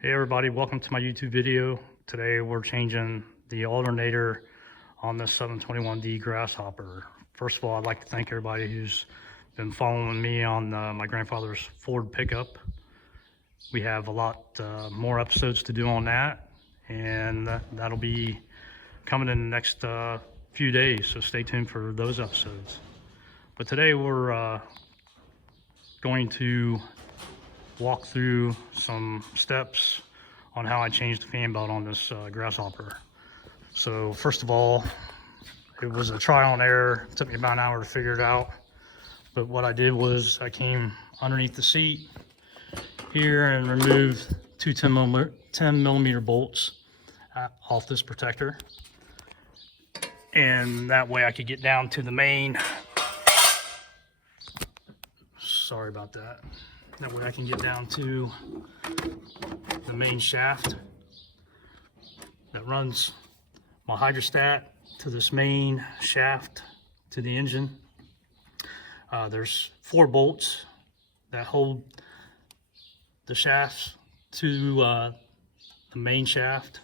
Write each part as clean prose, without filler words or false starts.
Hey everybody, welcome to my YouTube video. Today we're changing the alternator on this 721D Grasshopper. First of all, I'd like to thank everybody who's been following me on my grandfather's Ford pickup. We have a lot more episodes to do on that, and that'll be coming in the next few days, so stay tuned for those episodes. But today we're going to walk through some steps on how I changed the fan belt on this Grasshopper. So first of all, it was a trial and error. It took me about an hour to figure it out. But what I did was I came underneath the seat here and removed two 10 millimeter bolts off this protector. And that way I could get down to the main. Sorry about that. That way I can get down to the main shaft that runs my hydrostat to this main shaft to the engine. There's 4 bolts that hold the shafts to the main shaft.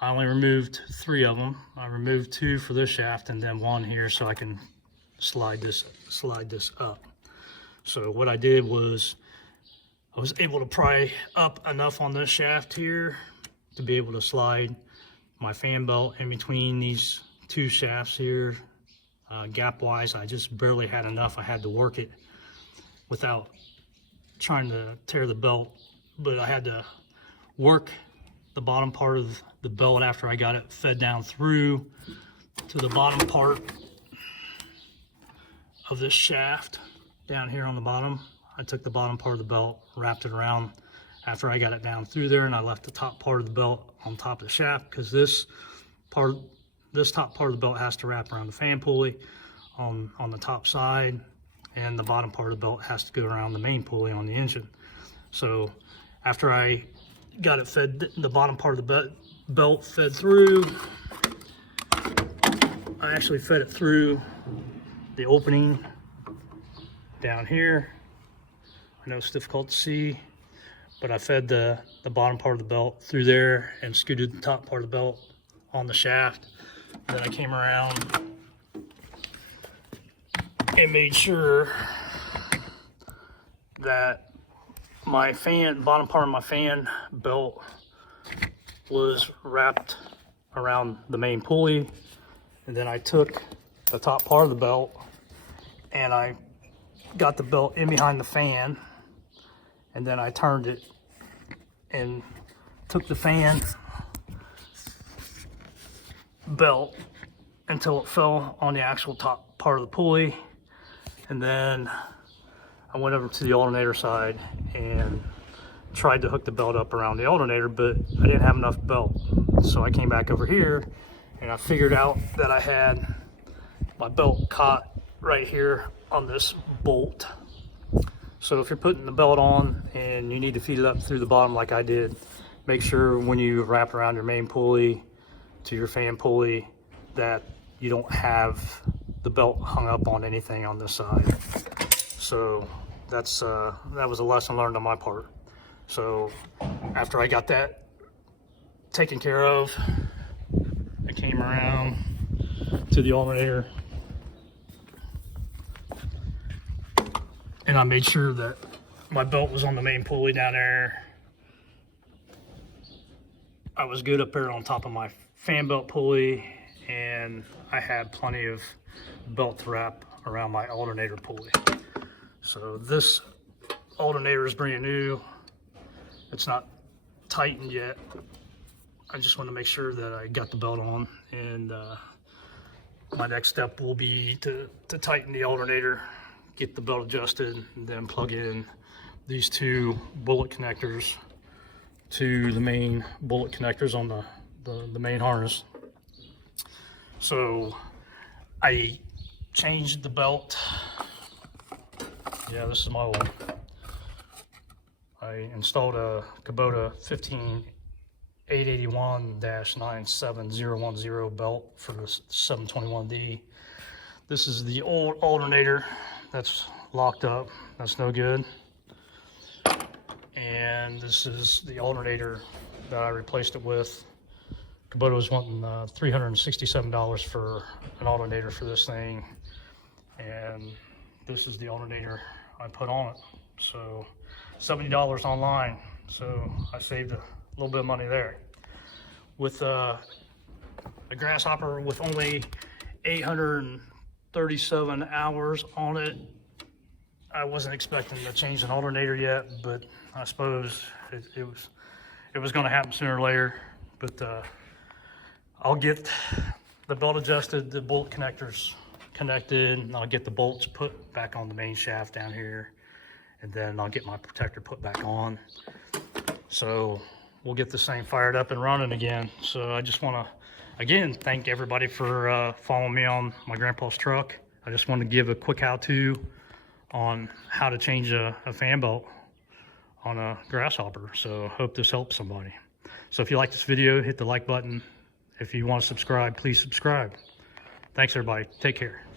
I only removed 3 of them. I removed 2 for this shaft and then 1 here so I can slide this up. So what I did was I was able to pry up enough on this shaft here to be able to slide my fan belt in between these 2 shafts here. Gap wise, I just barely had enough. I had to work it without trying to tear the belt, but I had to work the bottom part of the belt after I got it fed down through to the bottom part of this shaft. Down here on the bottom, I took the bottom part of the belt, wrapped it around after I got it down through there, and I left the top part of the belt on top of the shaft because this top part of the belt has to wrap around the fan pulley on the top side, and the bottom part of the belt has to go around the main pulley on the engine. So after I got it fed, the bottom part of the belt fed through, I actually fed it through the opening down here. I know it's difficult to see, but I fed the bottom part of the belt through there and scooted the top part of the belt on the shaft. Then I came around and made sure that my bottom part of my fan belt was wrapped around the main pulley. And then I took the top part of the belt and I got the belt in behind the fan, and then I turned it and took the fan belt until it fell on the actual top part of the pulley, and then I went over to the alternator side and tried to hook the belt up around the alternator, but I didn't have enough belt. So I came back over here and I figured out that I had my belt caught right here on this bolt. So if you're putting the belt on and you need to feed it up through the bottom like I did, make sure when you wrap around your main pulley to your fan pulley that you don't have the belt hung up on anything on this side. So that was a lesson learned on my part. So after I got that taken care of, I came around to the alternator and I made sure that my belt was on the main pulley down there. I was good up there on top of my fan belt pulley, and I had plenty of belt to wrap around my alternator pulley. So this alternator is brand new. It's not tightened yet. I just want to make sure that I got the belt on, and my next step will be to tighten the alternator, get the belt adjusted, and then plug in these 2 bullet connectors to the main bullet connectors on the main harness. So I changed the belt. Yeah, this is my old. I installed a Kubota 15881-97010 belt for the 721D. This is the old alternator that's locked up. That's no good. and this is the alternator that I replaced it with. Kubota was wanting $367 for an alternator for this thing, and this is the alternator I put on it. So $70 online, so I saved a little bit of money there. With a Grasshopper with only 837 hours on it, I wasn't expecting to change an alternator yet, but I suppose it was going to happen sooner or later. But I'll get the belt adjusted, the bolt connectors connected, and I'll get the bolts put back on the main shaft down here, and then I'll get my protector put back on. So we'll get this thing fired up and running again. So I just want to, again, thank everybody for following me on my grandpa's truck. I just want to give a quick how-to on how to change a fan belt on a Grasshopper. So hope this helps somebody. So if you like this video, hit the like button. If you want to subscribe, please subscribe. Thanks everybody. Take care.